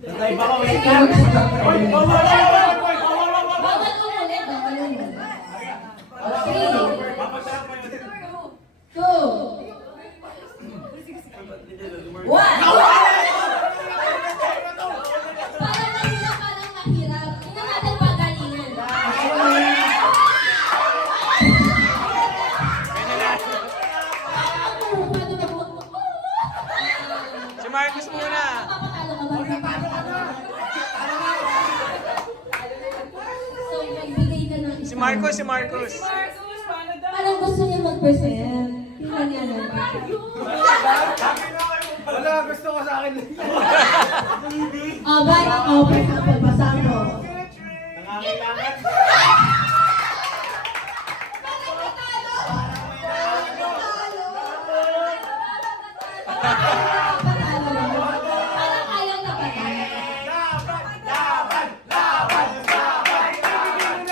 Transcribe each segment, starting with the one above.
Tatay ba ko? Wait lang. Oy, bawal. Bawal umulit. Bawal umulit. 3, 2, 1. Parang mahirap, parang mahirap. Tingnan natin pagalingan. Si Marcos muna. Papatalo ka ba? So, magbigay ka ng Si Marcos, si Marcos. Parang gusto niya mag-present. Tingnan niya natin. Wala, gusto ko sa akin. But, for example, basahin mo. Nangangailangan. Patalo mo. Parang ayaw na patalo.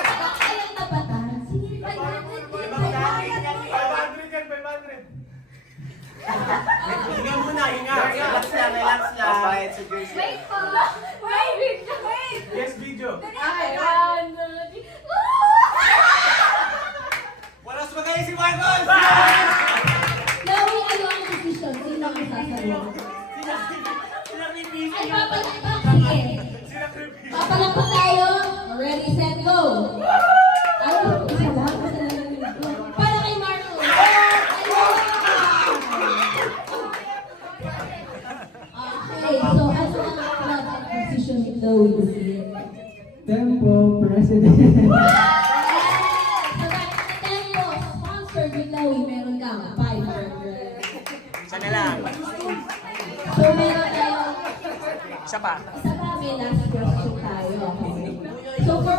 Parang ayaw na patalo. Sige, 500. Hinga muna, hinga. Relax lang, relax lang. Bayad sa girls. Wait po! Wait! Yes, video. Walang sumagay si Marcos! Gawin ano ang decision. Sino ang sasagot? Ay, papalakpak. Sige. Papalakpak tayo. Ready, set, go. Ay, isa ba? Para kay Marco. Okay, so ano ang decision ni Chloe this year? Tempo, President. Sa Tempo, sponsored with Chloe, meron kang 500. Isa na lang. So meron tayo, Isa pa. isa pa, may last question tayo. Okay. So for